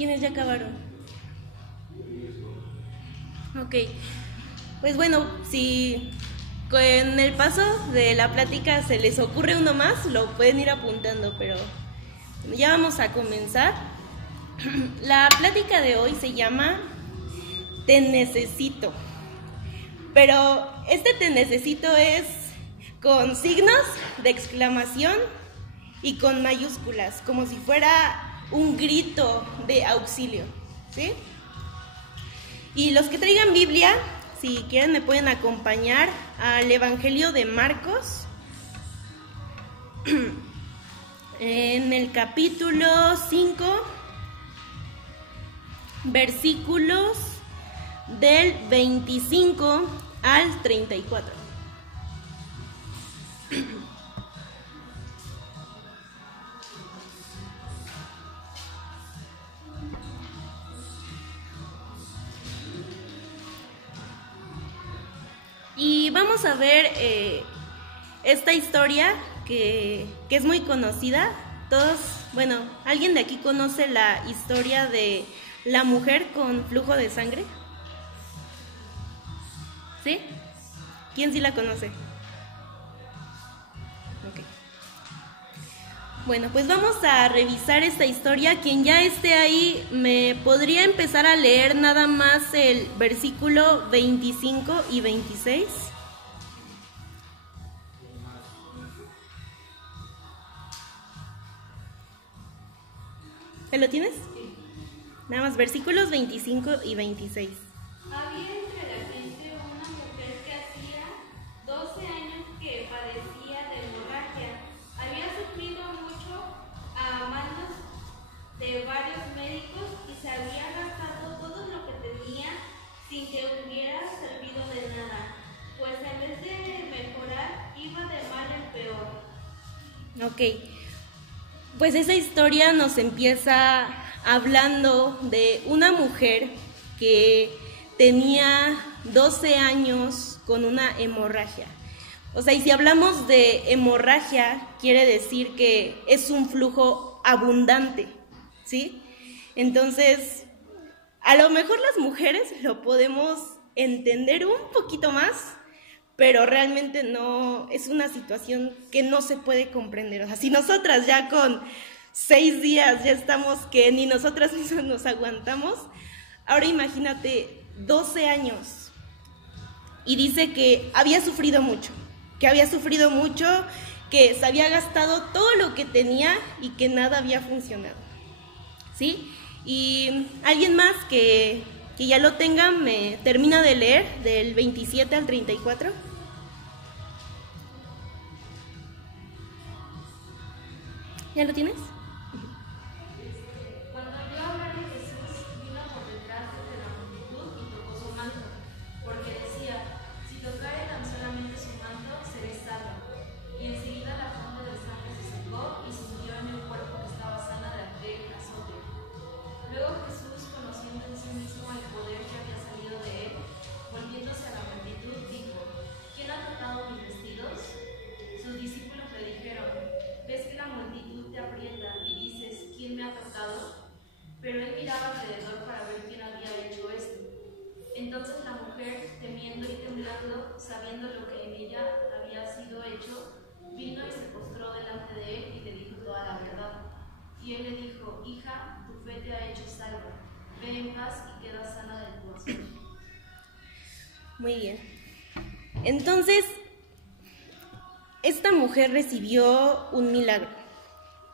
¿Quiénes ya acabaron? Ok, pues bueno, si con el paso de la plática se les ocurre uno más, lo pueden ir apuntando, pero ya vamos a comenzar. La plática de hoy se llama Te necesito, pero este te necesito es con signos de exclamación y con mayúsculas, como si fuera un grito de auxilio, ¿sí? Y los que traigan Biblia, si quieren me pueden acompañar al Evangelio de Marcos, en el capítulo 5, versículos del 25 al 34. Y vamos a ver esta historia que es muy conocida. Todos, bueno, ¿alguien de aquí conoce la historia de la mujer con flujo de sangre? ¿Sí? ¿Quién sí la conoce? Ok. Bueno, pues vamos a revisar esta historia. Quien ya esté ahí, ¿me podría empezar a leer nada más el versículo 25 y 26? ¿Te lo tienes? Sí. Nada más versículos 25 y 26. Había entre la gente una mujer que hacía 12 años que padecía de hemorragia. Había sufrido mucho a manos de varios médicos y se había gastado todo lo que tenía sin que hubiera servido de nada, pues en vez de mejorar iba de mal en peor. Ok, pues esa historia nos empieza hablando de una mujer que tenía 12 años con una hemorragia. O sea, y si hablamos de hemorragia, quiere decir que es un flujo abundante, ¿sí? Entonces, a lo mejor las mujeres lo podemos entender un poquito más, pero realmente no, es una situación que no se puede comprender. O sea, si nosotras ya con 6 días ya estamos que ni nosotras mismas nos aguantamos, ahora imagínate 12 años. Y dice que había sufrido mucho, que se había gastado todo lo que tenía y que nada había funcionado, ¿sí? Y alguien más que ya lo tenga, me termina de leer del 27 al 34. ¿Ya lo tienes? Cuando oyó hablar de Jesús, vino por detrás de la multitud y tocó su manto, porque decía: si tocare tan solamente su manto, seré salvo. Y enseguida la fuente de sangre se secó y se hundió en el cuerpo que estaba sana de aquel azote. Luego Jesús, conociendo en sí mismo el poder que había salido de él, volviéndose a la multitud, dijo: ¿quién ha tocado mis vestidos? Sus discípulos le dijeron: ves que la multitud te aprieta y dices: ¿quién me ha tocado? Pero él miraba alrededor para ver quién había hecho esto. Entonces la mujer, temiendo y temblando, sabiendo lo que en ella había sido hecho, vino y se postró delante de él y le dijo toda la verdad. Y él le dijo: hija, tu fe te ha hecho salva. Ve en paz y queda sana de tu azote. Muy bien. Entonces, esta mujer recibió un milagro.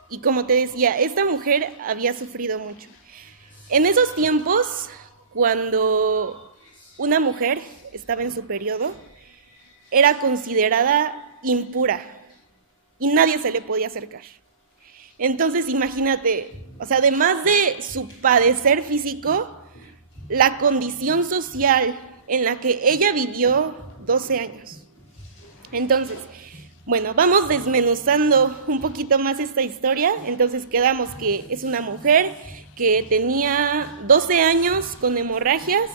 Y como te decía, esta mujer había sufrido mucho. En esos tiempos, cuando una mujer estaba en su periodo, era considerada impura y nadie se le podía acercar. Entonces, imagínate, o sea, además de su padecer físico, la condición social en la que ella vivió 12 años. Entonces, bueno, vamos desmenuzando un poquito más esta historia. Entonces quedamos que es una mujer que tenía 12 años con hemorragias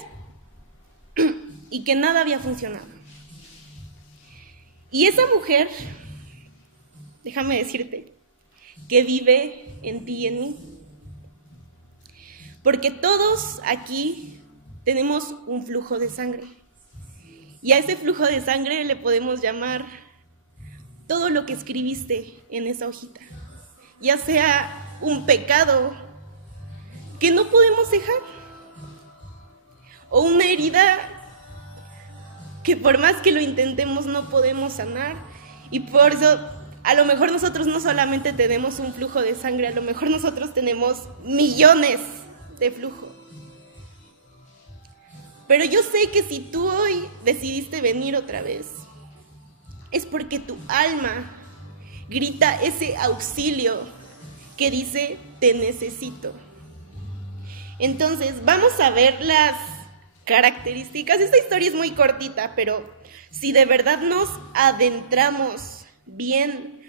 y que nada había funcionado. Y esa mujer, déjame decirte, que vive en ti y en mí. porque todos aquí tenemos un flujo de sangre. Y a ese flujo de sangre le podemos llamar todo lo que escribiste en esa hojita, ya sea un pecado que no podemos dejar, o una herida que por más que lo intentemos no podemos sanar, y por eso a lo mejor nosotros no solamente tenemos un flujo de sangre, a lo mejor nosotros tenemos millones de flujo. Pero yo sé que si tú hoy decidiste venir otra vez, es porque tu alma grita ese auxilio que dice, te necesito. Entonces, vamos a ver las características. Esta historia es muy cortita, pero si de verdad nos adentramos bien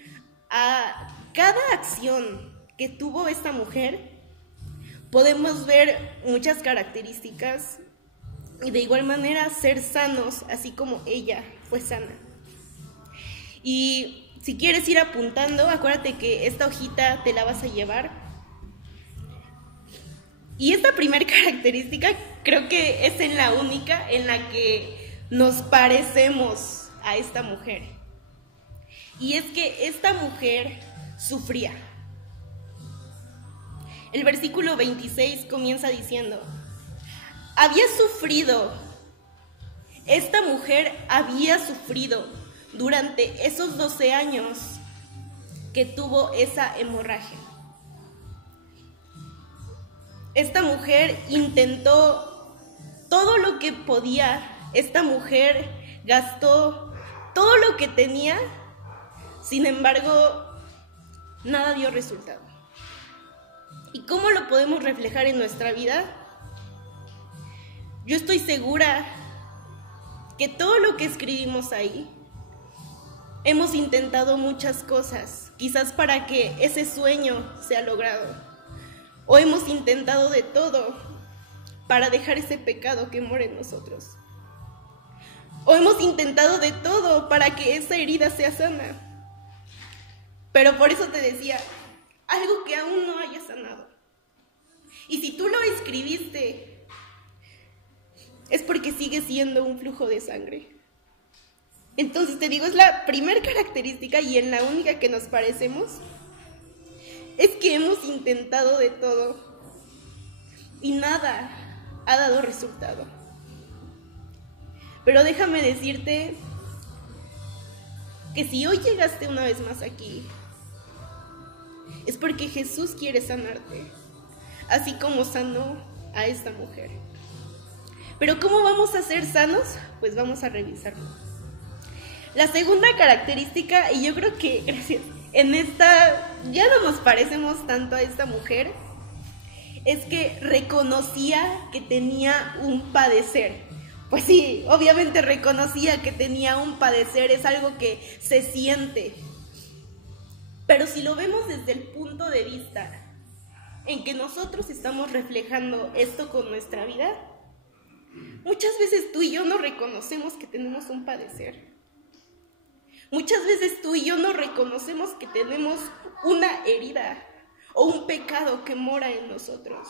a cada acción que tuvo esta mujer, podemos ver muchas características y de igual manera ser sanos, así como ella fue sana. Y si quieres ir apuntando, acuérdate que esta hojita te la vas a llevar. Y esta primera característica creo que es en la única en la que nos parecemos a esta mujer. Y es que esta mujer sufría. El versículo 26 comienza diciendo, había sufrido, esta mujer había sufrido durante esos 12 años que tuvo esa hemorragia. Esta mujer intentó todo lo que podía, esta mujer gastó todo lo que tenía, sin embargo, nada dio resultado. ¿Y cómo lo podemos reflejar en nuestra vida? Yo estoy segura que todo lo que escribimos ahí, hemos intentado muchas cosas, quizás para que ese sueño sea logrado. O hemos intentado de todo para dejar ese pecado que mora en nosotros. O hemos intentado de todo para que esa herida sea sana. Pero por eso te decía, algo que aún no haya sanado. Y si tú lo escribiste, es porque sigue siendo un flujo de sangre. Entonces te digo, es la primera característica y en la única que nos parecemos, es que hemos intentado de todo y nada ha dado resultado. Pero déjame decirte que si hoy llegaste una vez más aquí, es porque Jesús quiere sanarte, así como sanó a esta mujer. Pero ¿cómo vamos a ser sanos? Pues vamos a revisarlo. La segunda característica, y yo creo que, gracias, en esta ya no nos parecemos tanto a esta mujer, es que reconocía que tenía un padecer. Pues sí, obviamente reconocía que tenía un padecer, es algo que se siente. Pero si lo vemos desde el punto de vista en que nosotros estamos reflejando esto con nuestra vida, muchas veces tú y yo no reconocemos que tenemos un padecer. Muchas veces tú y yo no reconocemos que tenemos una herida o un pecado que mora en nosotros.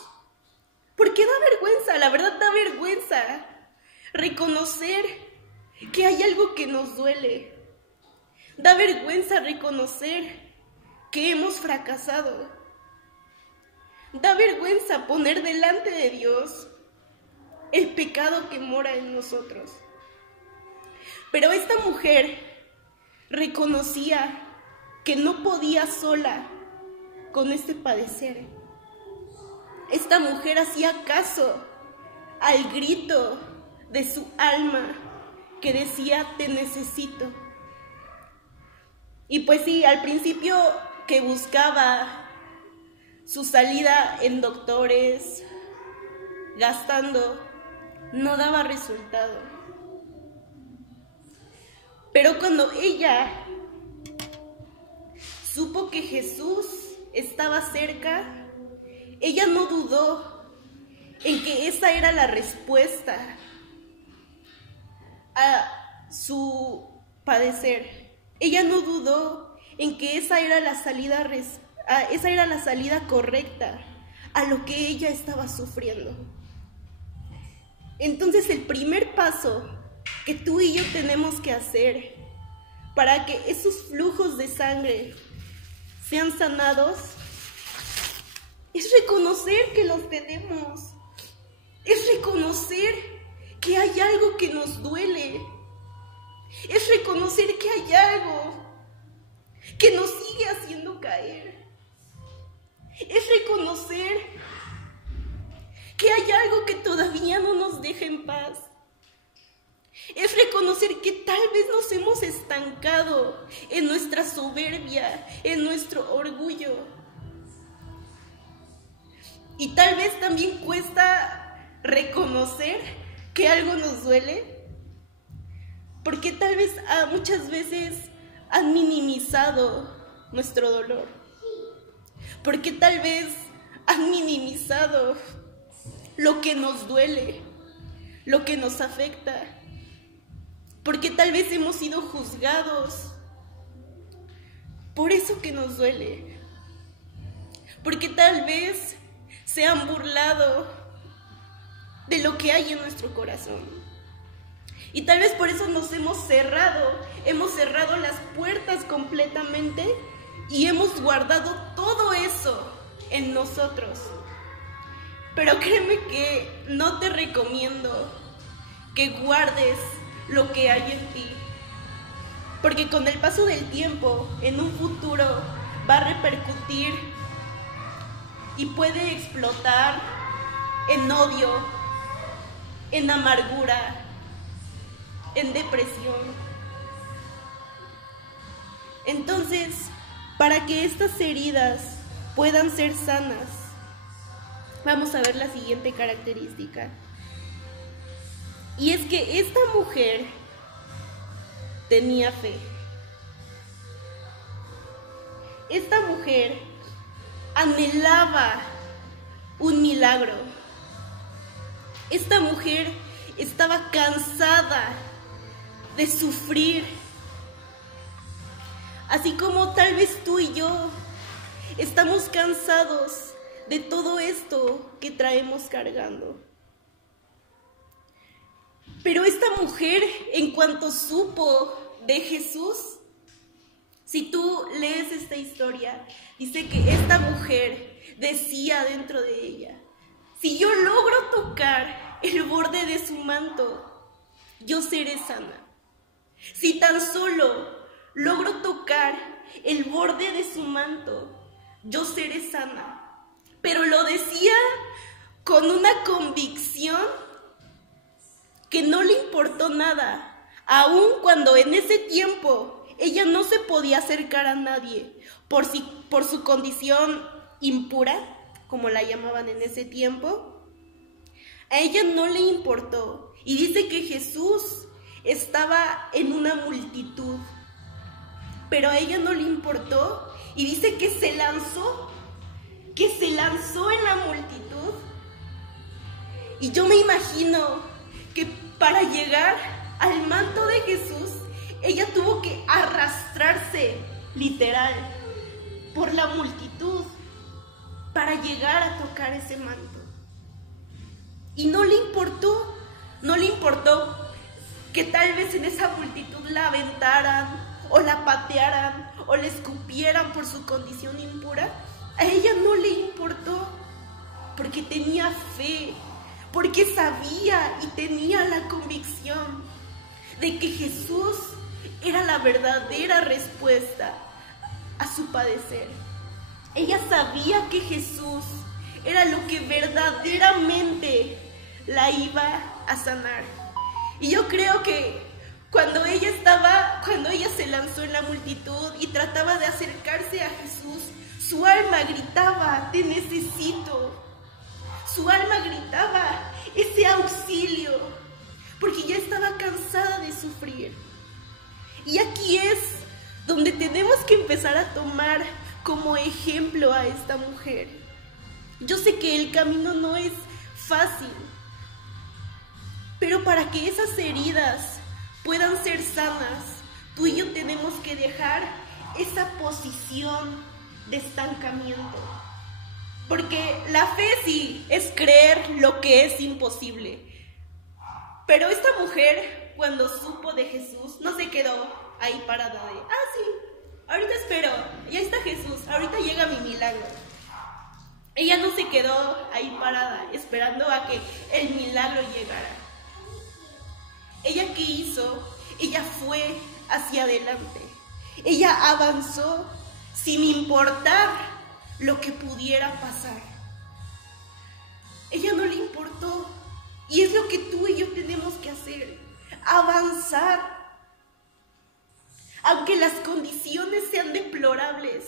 Porque da vergüenza, la verdad da vergüenza reconocer que hay algo que nos duele. Da vergüenza reconocer que hemos fracasado. Da vergüenza poner delante de Dios el pecado que mora en nosotros. Pero esta mujer reconocía que no podía sola con este padecer. Esta mujer hacía caso al grito de su alma que decía, te necesito. Y pues sí, al principio que buscaba su salida en doctores, gastando, no daba resultado. Pero cuando ella supo que Jesús estaba cerca, ella no dudó en que esa era la respuesta a su padecer. Ella no dudó en que esa era la salida correcta a lo que ella estaba sufriendo. Entonces el primer paso que tú y yo tenemos que hacer para que esos flujos de sangre sean sanados es reconocer que los tenemos, es reconocer que hay algo que nos duele, es reconocer que hay algo que nos sigue haciendo caer, es reconocer que hay algo que todavía no nos deja en paz. Es reconocer que tal vez nos hemos estancado en nuestra soberbia, en nuestro orgullo. Y tal vez también cuesta reconocer que algo nos duele, porque tal vez muchas veces han minimizado nuestro dolor, porque tal vez han minimizado lo que nos duele, lo que nos afecta, porque tal vez hemos sido juzgados por eso que nos duele, porque tal vez se han burlado de lo que hay en nuestro corazón. Y tal vez por eso nos hemos cerrado las puertas completamente y hemos guardado todo eso en nosotros. Pero créeme que no te recomiendo que guardes lo que hay en ti, porque con el paso del tiempo, en un futuro, va a repercutir y puede explotar en odio, en amargura, en depresión. Entonces, para que estas heridas puedan ser sanas, vamos a ver la siguiente característica. Y es que esta mujer tenía fe. Esta mujer anhelaba un milagro. Esta mujer estaba cansada de sufrir. Así como tal vez tú y yo estamos cansados de todo esto que traemos cargando. Pero esta mujer, en cuanto supo de Jesús, si tú lees esta historia, dice que esta mujer decía dentro de ella: si yo logro tocar el borde de su manto, yo seré sana. Si tan solo logro tocar el borde de su manto, yo seré sana. Pero lo decía con una convicción que no le importó nada, aun cuando en ese tiempo ella no se podía acercar a nadie por su condición impura, como la llamaban en ese tiempo. A ella no le importó, y dice que Jesús estaba en una multitud, pero a ella no le importó, y dice que se lanzó en la multitud. Y yo me imagino que para llegar al manto de Jesús, ella tuvo que arrastrarse, literal, por la multitud para llegar a tocar ese manto. Y no le importó que tal vez en esa multitud la aventaran, o la patearan, o la escupieran por su condición impura. A ella no le importó, porque tenía fe, porque sabía y tenía la convicción de que Jesús era la verdadera respuesta a su padecer. Ella sabía que Jesús era lo que verdaderamente la iba a sanar. Y yo creo que cuando ella se lanzó en la multitud y trataba de acercarse a Jesús, su alma gritaba: te necesito. Su alma gritaba ese auxilio, porque ya estaba cansada de sufrir. Y aquí es donde tenemos que empezar a tomar como ejemplo a esta mujer. Yo sé que el camino no es fácil, pero para que esas heridas puedan ser sanas, tú y yo tenemos que dejar esa posición de estancamiento. Porque la fe sí es creer lo que es imposible. Pero esta mujer, cuando supo de Jesús, no se quedó ahí parada de, sí, ahorita espero, ya está Jesús, ahorita llega mi milagro. Ella no se quedó ahí parada, esperando a que el milagro llegara. ¿Ella qué hizo? Ella fue hacia adelante. Ella avanzó sin importar lo que pudiera pasar. Ella no le importó. Y es lo que tú y yo tenemos que hacer, avanzar. Aunque las condiciones sean deplorables,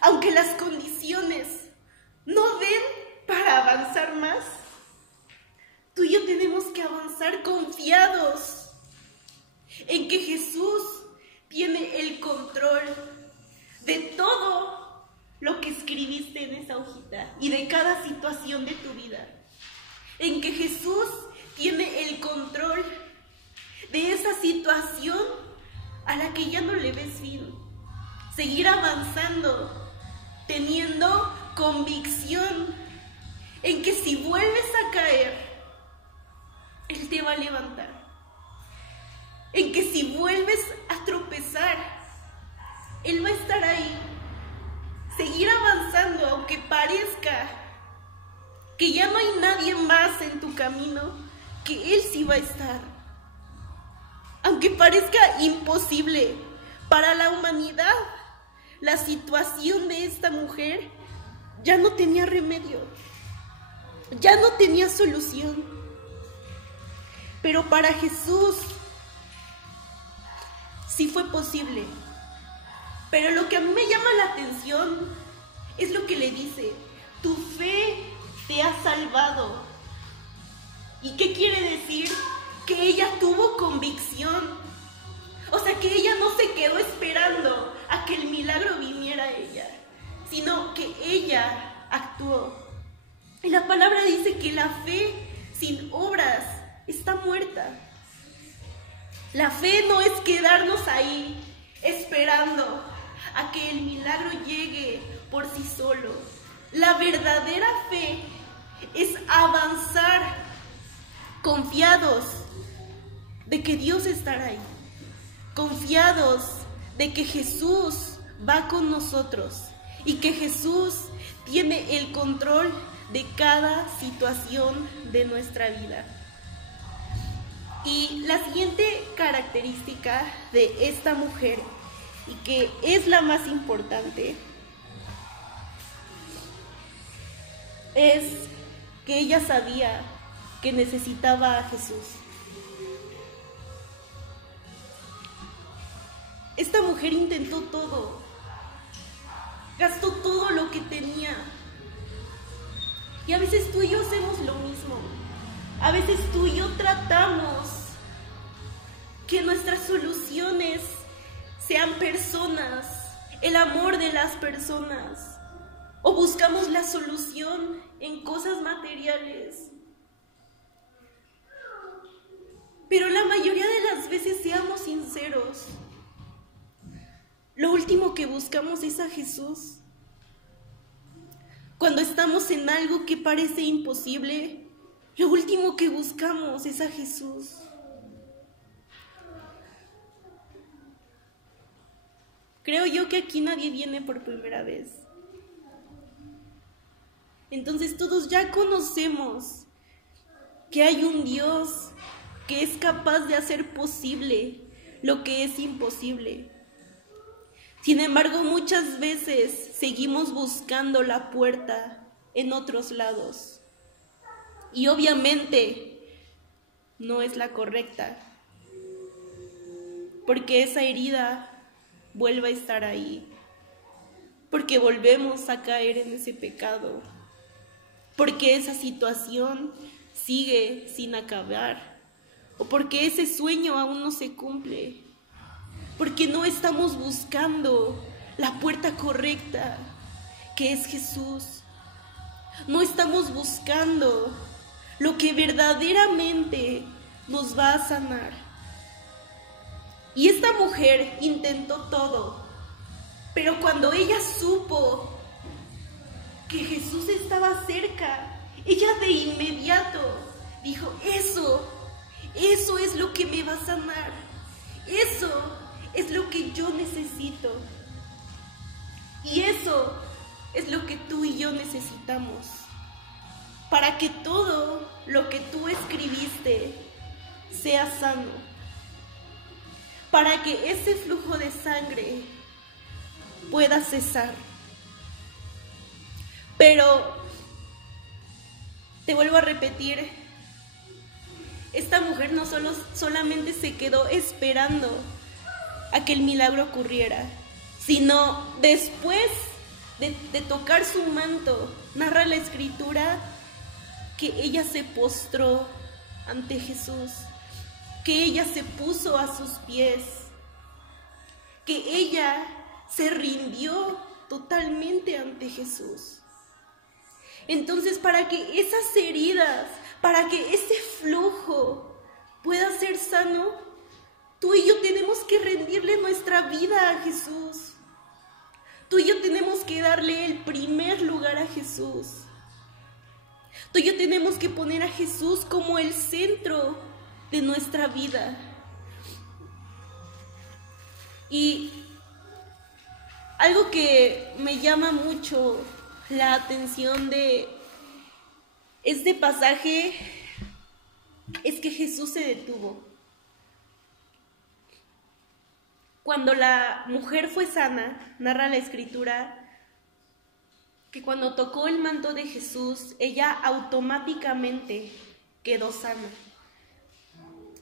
aunque las condiciones no den para avanzar más, tú y yo tenemos que avanzar confiados en que Jesús tiene el control de todo lo que escribiste en esa hojita y de cada situación de tu vida. En que Jesús tiene el control de esa situación a la que ya no le ves fin. Seguir avanzando, teniendo convicción en que si vuelves a caer, Él te va a levantar. En que si vuelves a tropezar, Él va a estar ahí. Seguir avanzando aunque parezca que ya no hay nadie más en tu camino, que Él sí va a estar. Aunque parezca imposible para la humanidad, la situación de esta mujer ya no tenía remedio, ya no tenía solución. Pero para Jesús sí fue posible. Pero lo que a mí me llama la atención es lo que le dice: tu fe te ha salvado. ¿Y qué quiere decir? Que ella tuvo convicción. O sea, que ella no se quedó esperando a que el milagro viniera a ella, sino que ella actuó. Y la palabra dice que la fe sin obras está muerta. La fe no es quedarnos ahí esperando a que el milagro llegue por sí solo. La verdadera fe es avanzar confiados de que Dios estará ahí, confiados de que Jesús va con nosotros y que Jesús tiene el control de cada situación de nuestra vida. Y la siguiente característica de esta mujer, y que es la más importante, es que ella sabía que necesitaba a Jesús. Esta mujer intentó todo, gastó todo lo que tenía. Y a veces tú y yo hacemos lo mismo. A veces tú y yo tratamos que nuestras soluciones sean personas, el amor de las personas. O buscamos la solución en cosas materiales. Pero la mayoría de las veces, seamos sinceros, lo último que buscamos es a Jesús. Cuando estamos en algo que parece imposible, lo último que buscamos es a Jesús. Creo yo que aquí nadie viene por primera vez. Entonces todos ya conocemos que hay un Dios que es capaz de hacer posible lo que es imposible. Sin embargo, muchas veces seguimos buscando la puerta en otros lados. Y obviamente no es la correcta, porque esa herida vuelve a estar ahí, porque volvemos a caer en ese pecado, porque esa situación sigue sin acabar, o porque ese sueño aún no se cumple, porque no estamos buscando la puerta correcta, que es Jesús. No estamos buscando lo que verdaderamente nos va a sanar. Y esta mujer intentó todo, pero cuando ella supo que Jesús estaba cerca, ella de inmediato dijo, eso es lo que me va a sanar, eso es lo que yo necesito. Y eso es lo que tú y yo necesitamos, para que todo lo que tú escribiste sea sano, para que ese flujo de sangre pueda cesar. Pero te vuelvo a repetir, esta mujer no solamente se quedó esperando a que el milagro ocurriera, sino después de tocar su manto, narra la escritura que ella se postró ante Jesús, que ella se puso a sus pies, que ella se rindió totalmente ante Jesús. Entonces, para que esas heridas, para que ese flujo pueda ser sano, tú y yo tenemos que rendirle nuestra vida a Jesús. Tú y yo tenemos que darle el primer lugar a Jesús. Tú y yo tenemos que poner a Jesús como el centro de nuestra vida. Y algo que me llama mucho la atención de este pasaje es que Jesús se detuvo. Cuando la mujer fue sana, narra la escritura que cuando tocó el manto de Jesús, ella automáticamente quedó sana.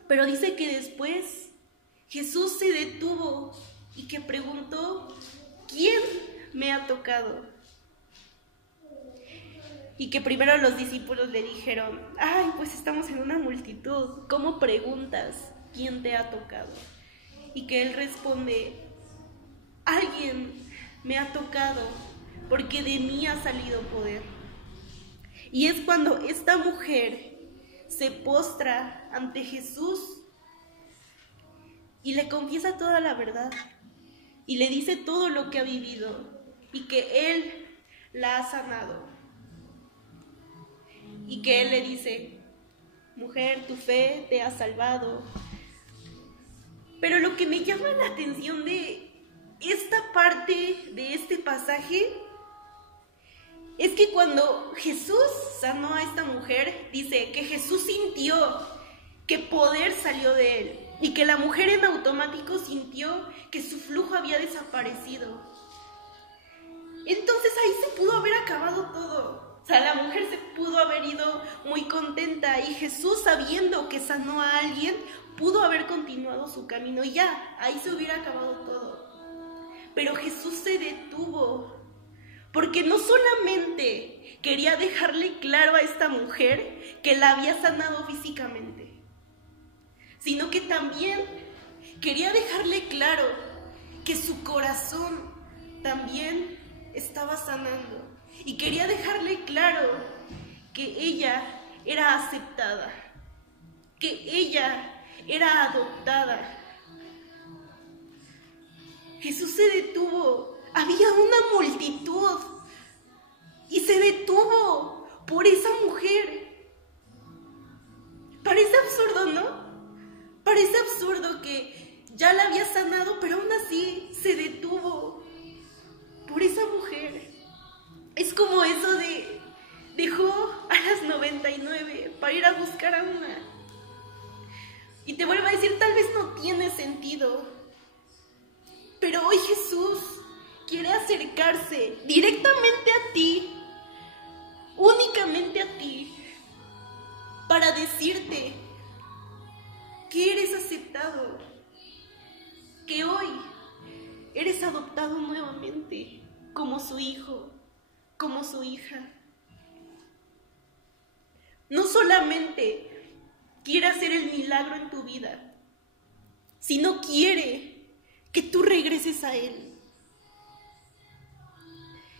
Pero dice que después Jesús se detuvo y que preguntó, ¿quién me ha tocado? Y que primero los discípulos le dijeron, ay, pues estamos en una multitud, ¿cómo preguntas quién te ha tocado? Y que él responde, alguien me ha tocado porque de mí ha salido poder. Y es cuando esta mujer se postra ante Jesús y le confiesa toda la verdad y le dice todo lo que ha vivido y que él la ha sanado. Y que él le dice, mujer, tu fe te ha salvado. Pero lo que me llama la atención de esta parte de este pasaje es que cuando Jesús sanó a esta mujer, dice que Jesús sintió que poder salió de él y que la mujer en automático sintió que su flujo había desaparecido. Entonces ahí se pudo haber acabado todo. O sea, la mujer se pudo haber ido muy contenta y Jesús, sabiendo que sanó a alguien, pudo haber continuado su camino y ya, ahí se hubiera acabado todo. Pero Jesús se detuvo porque no solamente quería dejarle claro a esta mujer que la había sanado físicamente, sino que también quería dejarle claro que su corazón también estaba sanando. Y quería dejarle claro que ella era aceptada, que ella era adoptada. Jesús se detuvo, había una multitud y se detuvo por esa mujer. Parece absurdo, ¿no? Parece absurdo que ya la había sanado, pero aún así se detuvo por esa mujer. Es como eso de dejó a las 99 para ir a buscar a una. Y te vuelvo a decir, tal vez no tiene sentido, pero hoy Jesús quiere acercarse directamente a ti, únicamente a ti, para decirte que eres aceptado, que hoy eres adoptado nuevamente como su hijo, como su hija. No solamente quiere hacer el milagro en tu vida, sino quiere que tú regreses a Él.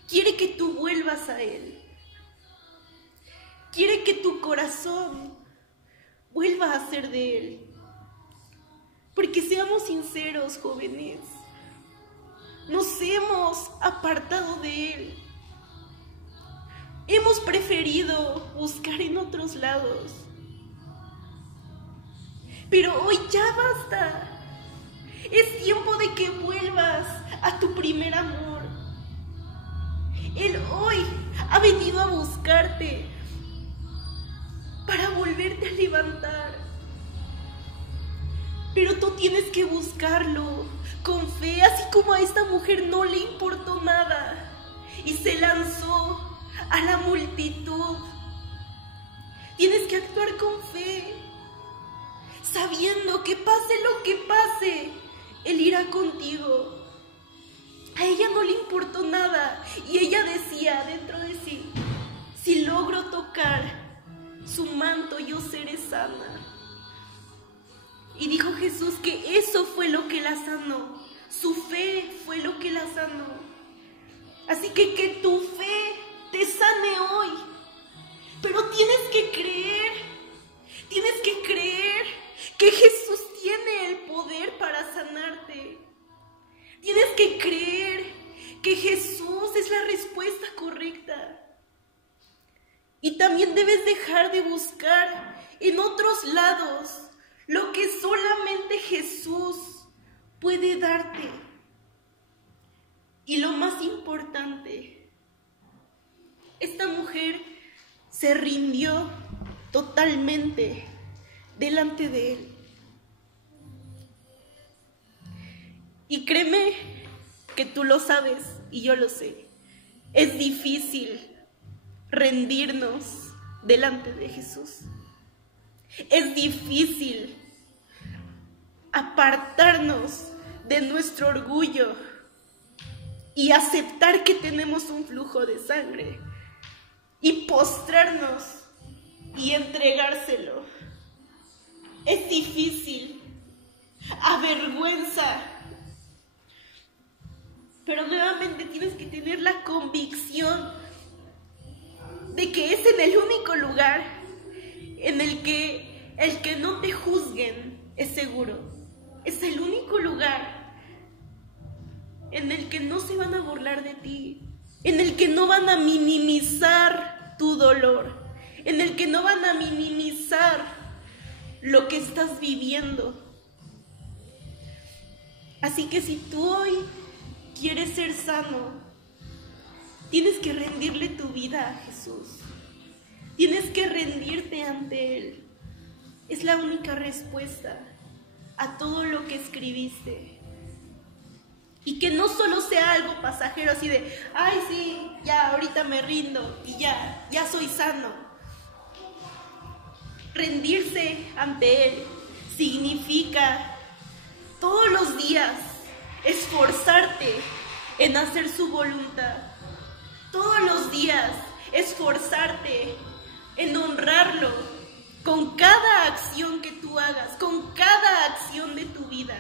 Quiere que tú vuelvas a Él. Quiere que tu corazón vuelva a ser de Él. Porque seamos sinceros, jóvenes, nos hemos apartado de Él. Hemos preferido buscar en otros lados. Pero hoy ya basta. Es tiempo de que vuelvas a tu primer amor. Él hoy ha venido a buscarte para volverte a levantar. Pero tú tienes que buscarlo con fe, así como a esta mujer no le importó nada y se lanzó a la multitud. Tienes que actuar con fe, sabiendo que pase lo que pase, Él irá contigo. A ella no le importó nada y ella decía dentro de sí: si logro tocar su manto, yo seré sana. Y dijo Jesús que eso fue lo que la sanó, su fe fue lo que la sanó. Así que tu fe te sane hoy, pero tienes que creer que Jesús tiene el poder para sanarte. Tienes que creer que Jesús es la respuesta correcta. Y también debes dejar de buscar en otros lados lo que solamente Jesús puede darte. Y lo más importante, esta mujer se rindió totalmente delante de Él. Y créeme que tú lo sabes y yo lo sé. Es difícil rendirnos delante de Jesús. Es difícil apartarnos de nuestro orgullo y aceptar que tenemos un flujo de sangre y postrarnos y entregárselo. Es difícil, avergüenza, pero nuevamente tienes que tener la convicción de que es en el único lugar en el que no te juzguen es seguro. Es el único lugar en el que no se van a burlar de ti, en el que no van a minimizar tu dolor, en el que no van a minimizar lo que estás viviendo. Así que si tú hoy quieres ser sano, tienes que rendirle tu vida a Jesús. Tienes que rendirte ante Él. Es la única respuesta a todo lo que escribiste. Y que no solo sea algo pasajero así de, ay sí, ya ahorita me rindo y ya soy sano. Rendirse ante Él significa todos los días esforzarte en hacer su voluntad. Todos los días esforzarte en honrarlo con cada acción que tú hagas, con cada acción de tu vida.